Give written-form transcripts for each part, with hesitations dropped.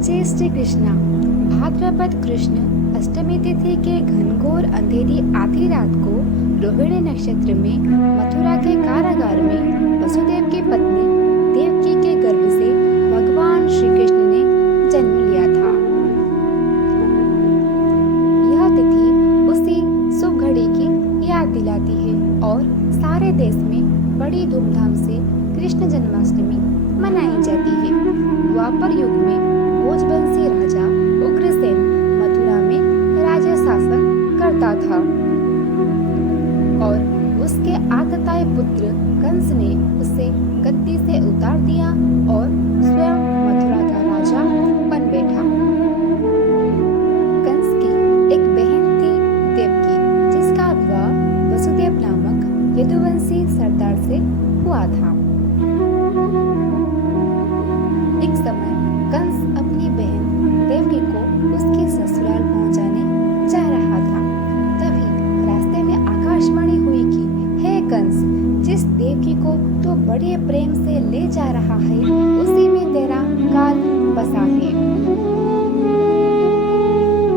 जय श्री कृष्णा। भाद्रपद कृष्ण अष्टमी तिथि के घनघोर अंधेरी आधी रात को रोहिणी नक्षत्र में मथुरा के कारागार में वसुदेव की पत्नी देवकी के गर्भ से भगवान श्री कृष्ण ने जन्म लिया था। यह तिथि उसी शुभ घड़ी की याद दिलाती है और सारे देश में बड़ी धूमधाम से कृष्ण जन्माष्टमी मनाई जाती है। द्वापर युग में भोजवंशी राजा उग्रसेन मथुरा में राज्य शासन करता था और उसके आतताई पुत्र कंस ने उसे गद्दी से उतार दिया और स्वयं मथुरा का राजा बन बैठा। कंस की एक बहन थी देवकी, जिसका विवाह वसुदेव नामक यदुवंशी सरदार से हुआ था। एक समय कंस अपनी बहन देवकी को उसके ससुराल पहुंचाने जा रहा था। तभी रास्ते में आकाशवाणी हुई कि हे कंस, जिस देवकी को तो बड़े प्रेम से ले जा रहा है उसी में तेरा काल बसा है।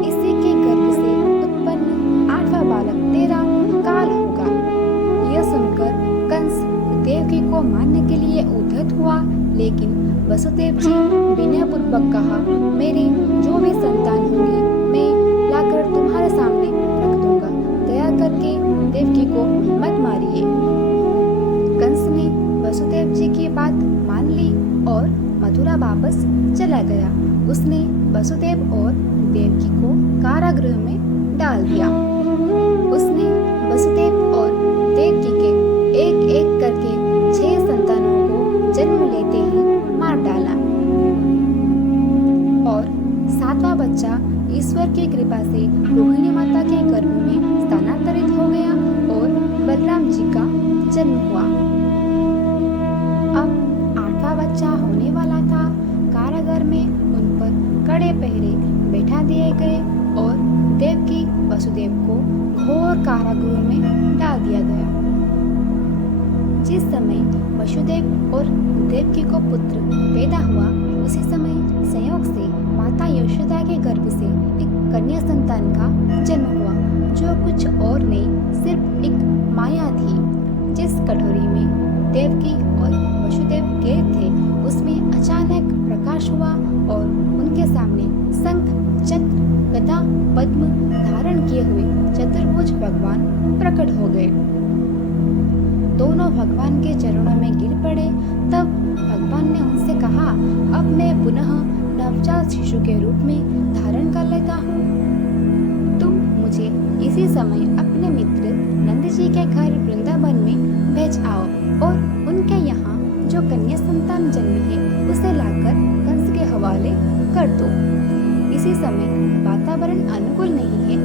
इसी के गर्भ से उत्पन्न 8वां बालक तेरा काल होगा। यह सुनकर कंस देवकी को मारने के लिए उद्यत हुआ, लेकिन वसुदेव जी विनयपूर्वक कहा, मेरी जो भी संतान होगी मैं लाकर तुम्हारे सामने रख दूंगा। दया करके देवकी को मत मारिए। कंस ने वसुदेव जी की बात मान ली और मथुरा वापस चला गया। उसने वसुदेव और देवकी को कारागृह में डाल दिया। उसने वसुदेव और देवकी के एक एक करके 6 संतानों को जन्म लेते ही मार डाला और 7वां बच्चा ईश्वर की कृपा से रोहिणी माता के गर्भ में स्थानांतरित हो गया और बलराम जी का जन्म हुआ। अब 8वां बच्चा होने वाला था। कारागार में उन पर कड़े पहरे बैठा दिए गए और देवकी वसुदेव को घोर कारागृह में डाल दिया गया। जिस समय वसुदेव और देवकी को पुत्र पैदा हुआ, उसी समय संयोग से माता यशोदा के गर्भ से एक कन्या संतान का जन्म हुआ, जो कुछ और नहीं सिर्फ एक माया थी। जिस कटोरी में देवकी और वसुदेव गए थे, उसमें अचानक प्रकाश हुआ और उनके सामने शंख, चक्र, गदा, पद्म धारण किए हुए चतुर्भुज भगवान प्रकट हो गए। दोनों भगवान के चरणों में गिर पड़े। तब भगवान ने उनसे कहा, अब मैं पुनः नवजात शिशु के रूप में धारण कर लेता हूँ। तुम मुझे इसी समय अपने मित्र नंद जी के घर वृंदावन में भेज आओ और उनके यहाँ जो कन्या संतान जन्मी है उसे लाकर कंस के हवाले कर दो। इसी समय वातावरण अनुकूल नहीं है,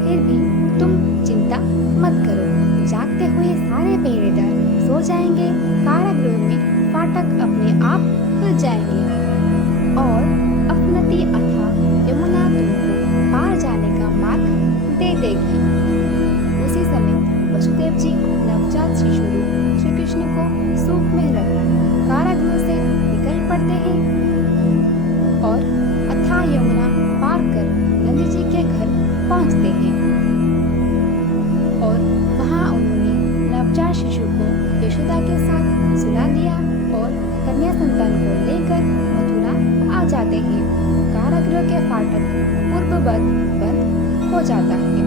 फिर भी तुम चिंता मत करो। जागते हुए सारे पहरेदार सो जाएंगे, कारागृह में फाटक अपने आप खुल जाएंगे और अपनति अथवा यमुना तुमको पार जाने का मार्ग दे देगी। उसी समय वसुदेव जी नवजात शिशु रूप श्री कृष्ण को सूप में रखकर कारागृह से निकल पड़ते हैं और अथाह यमुना पार कर नंद जी के घर पहुंचते हैं और वहां उन्होंने नवजात शिशु को यशोदा के साथ सुला दिया और कन्या संतान को लेकर मथुरा आ जाते हैं। कारागृह के फाटक पूर्ववत बंद हो जाता है।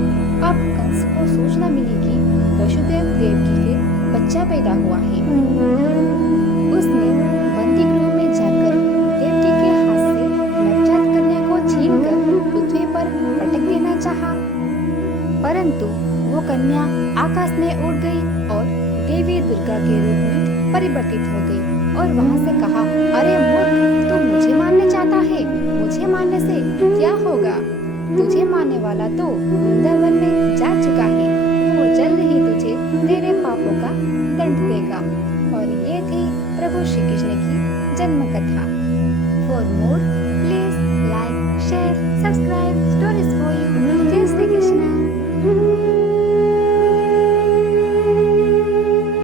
अब कंस को सूचना मिली कि वसुदेव देवकी के बच्चा पैदा हुआ है। उसने बंदी गृह में जाकर देवकी के हाथ से नवजात कन्या को छीनकर पृथ्वी पर पटक देना चाहा, परंतु वो कन्या आकाश में उड़ गई और देवी दुर्गा के रूप में परिवर्तित हो गई और वहां से कहा, अरे मूर्ख, तू मुझे मारने चाहता है? मुझे मारने से क्या होगा? तुझे मारने वाला तो वृंदावन में जा चुका है। वो जल्द ही तुझे तेरे पापों का दंड देगा। और ये थी प्रभु श्री कृष्ण की जन्म कथा। For more please like, share, subscribe stories for you.